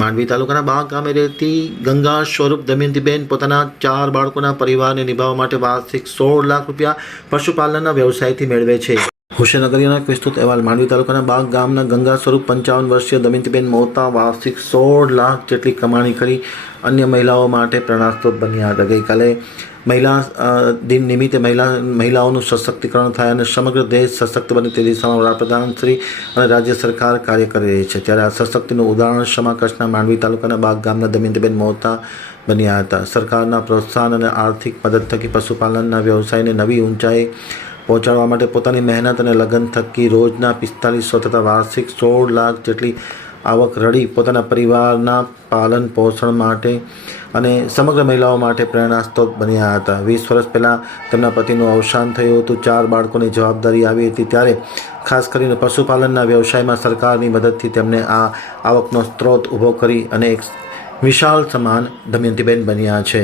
માંડવી તાલુકાના બાગ ગામે રહેતી ગંગા સ્વરૂપ દમયંતીબેન પોતાના ચાર બાળકોના પરિવારને નિભાવવા માટે વાર્ષિક સોળ લાખ રૂપિયા પશુપાલનના વ્યવસાયથી મેળવે છે. હુશેનગરીના વિસ્તૃત અહેવાલ, માંડવી તાલુકાના બાગ ગામના ગંગા સ્વરૂપ પંચાવન વર્ષીય દમયંતીબેન મોતા વાર્ષિક સોળ લાખ જેટલી કમાણી કરી અન્ય મહિલાઓ માટે પ્રેરણાસ્ત્રોત બન્યા હતા. ગઈકાલે મહિલા દિન નિમિત્તે મહિલા, મહિલાઓનું સશક્તિકરણ થાય અને સમગ્ર દેશ સશક્ત બને તે દિશામાં વડાપ્રધાન શ્રી અને રાજ્ય સરકાર કાર્ય કરી રહી છે. ત્યારે આ સશક્તિનું ઉદાહરણ ક્ષમા કચ્છના માંડવી તાલુકાના બાગ ગામના દમયંતીબેન મોતા બન્યા હતા. સરકારના પ્રોત્સાહન અને આર્થિક મદદ થકી પશુપાલનના વ્યવસાયને નવી ઊંચાઈ પહોંચાડવા માટે પોતાની મહેનત અને લગન થકી રોજના પિસ્તાલીસો તથા વાર્ષિક સોળ લાખ જેટલી આવક રડી પોતાના પરિવારના પાલન પોષણ માટે અને સમગ્ર મહિલાઓ માટે પ્રેરણાસ્ત્રોત બન્યા હતા. વીસ વર્ષ પહેલાં તેમના પતિનું અવસાન થયું હતું. ચાર બાળકોની જવાબદારી આવી હતી ત્યારે ખાસ કરીને પશુપાલનના વ્યવસાયમાં સરકારની મદદથી તેમને આ આવકનો સ્ત્રોત ઊભો કરી અને એક વિશાળ સમાન દમયંતીબેન બન્યા છે.